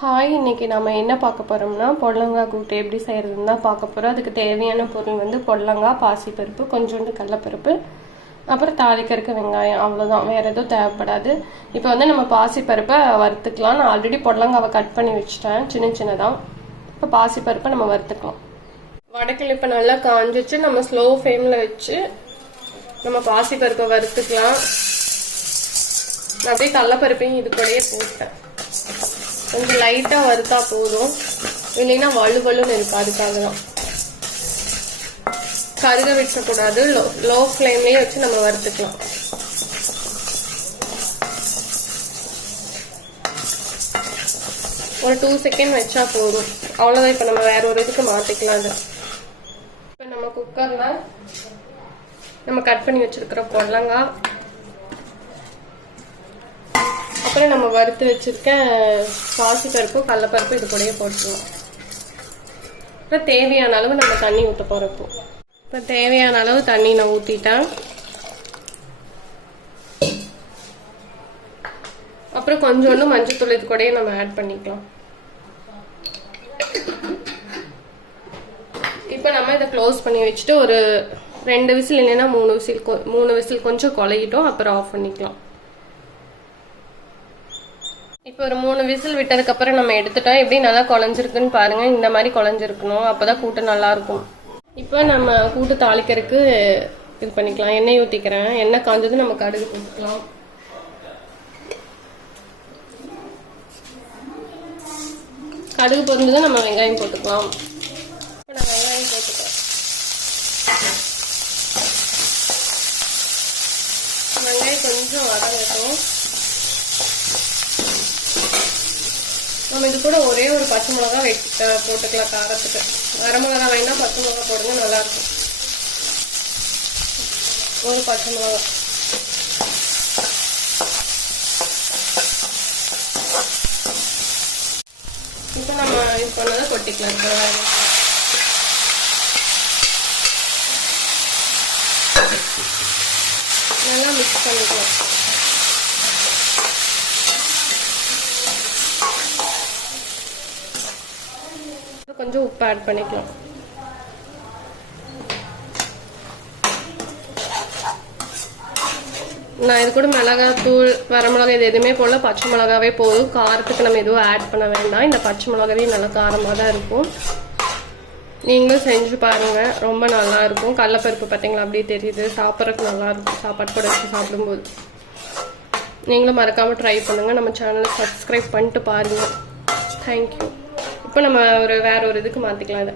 Hi, இன்னைக்கு நம்ம என்ன பார்க்க போகிறோம்னா பொடலங்காய் கூட்டு எப்படி செய்கிறதுன்னு தான் பார்க்க போகிறோம். அதுக்கு தேவையான பொருள் வந்து பொடலங்காய், பாசிப்பருப்பு, கொஞ்சோண்டு கடலைப்பருப்பு, அப்புறம் தாளிக்கறக்கு வெங்காயம், அவ்வளோதான். வேறு எதுவும் தேவைப்படாது. இப்போ வந்து நம்ம பாசிப்பருப்பை வறுத்துக்கலாம். நான் ஆல்ரெடி பொடலங்காவை கட் பண்ணி வச்சுட்டேன் சின்ன சின்னதாக. இப்போ பாசிப்பருப்பை நம்ம வறுத்துக்கலாம். வடக்கில் இப்போ நல்லா காஞ்சிச்சு. நம்ம ஸ்லோ ஃப்ளேமில் வச்சு நம்ம பாசிப்பருப்பை வறுத்துக்கலாம். நான் அப்படியே கடலைப்பருப்பையும் இது கூடயே போட்டேன். கொஞ்சம் லைட்டாக வறுத்தா போதும், இல்லைன்னா வலுவலுன்னு இருக்கு. அதுக்காக தான் கருக விட்டக்கூடாது. லோ ஃப்ளேம்லேயே வச்சு நம்ம வறுத்துக்கலாம். ஒரு 2 செகண்ட் வச்சா போதும், அவ்வளோதான். இப்போ நம்ம வேற ஒரு இதுக்கு மாற்றிக்கலாம். அது இப்போ நம்ம குக்கரில் நம்ம கட் பண்ணி வச்சிருக்கிற பொடலங்காய், அப்புறம் நம்ம வறுத்து வச்சிருக்க பாசிப்பருப்பு, கடலைப்பருப்பு இது கூடயே போட்டுருவோம். அப்புறம் தேவையான அளவு நம்ம தண்ணி ஊற்ற போகிறப்போ. இப்போ தேவையான அளவு தண்ணி நான் ஊற்றிட்டேன். அப்புறம் கொஞ்சோண்டு மஞ்சத்தூள் இது கூடயே நம்ம ஆட் பண்ணிக்கலாம். இப்போ நம்ம இதை க்ளோஸ் பண்ணி வச்சுட்டு ஒரு 2 விசில் இல்லைன்னா 3 விசில் கொஞ்சம் குழையிட்டோம். அப்புறம் ஆஃப் பண்ணிக்கலாம். இப்போ ஒரு 3 விசில் விட்டதுக்கப்புறம் நம்ம எடுத்துட்டோம். எப்படி நல்லா குழஞ்சிருக்குன்னு பாருங்க. இந்த மாதிரி குழஞ்சிருக்கணும், அப்போதான் கூட்டு நல்லா இருக்கும். இப்போ நம்ம கூட்டு தாளிக்கிறதுக்கு இது பண்ணிக்கலாம். எண்ணெய் ஊற்றிக்கிறேன். எண்ணெய் காஞ்சது நம்ம கடுகு போட்டுக்கலாம். கடுகு பொரிஞ்சதும் நம்ம வெங்காயம் போட்டுக்கலாம். இப்போ நான் வெங்காயம் போட்டுக்கிறேன். வெங்காயம் கொஞ்சம் வதங்கட்டும். நம்ம இது கூட ஒரே ஒரு பச்சை மிளகா போட்டுக்கலாம் காரத்துக்கு. வர மிளகா வேணா பச்சை மிளகா போடுங்க, நல்லா இருக்கும். ஒரு பச்சை மிளகா. இப்போ நம்ம இது பண்ணதை கொட்டிக்கலாம். நல்லா மிக்ஸ் பண்ணிக்கலாம். கொஞ்சம் உப்பு ஆட் பண்ணிக்கலாம். நான் இது கூட மிளகாத்தூள், வரமிளகாய் இது எதுவுமே போடல. பச்சை மிளகாவே போதும். காரத்துக்கு நம்ம எதுவும் ஆட் பண்ண வேண்டாம். இந்த பச்சை மிளகாவே நல்லா காரமாக தான் இருக்கும். நீங்களும் செஞ்சு பாருங்க, ரொம்ப நல்லா இருக்கும். கடலைப்பருப்பு பார்த்தீங்களா அப்படியே தெரியுது. சாப்பிட்றதுக்கு நல்லா இருக்கும், சாப்பாடு கூட வச்சு சாப்பிடும்போது. நீங்களும் மறக்காமல் ட்ரை பண்ணுங்கள். நம்ம சேனலை சப்ஸ்கிரைப் பண்ணிட்டு பாருங்கள். தேங்க்யூ. இப்போ நம்ம வேற ஒரு இதுக்கு மாற்றிக்கலாம் இதை.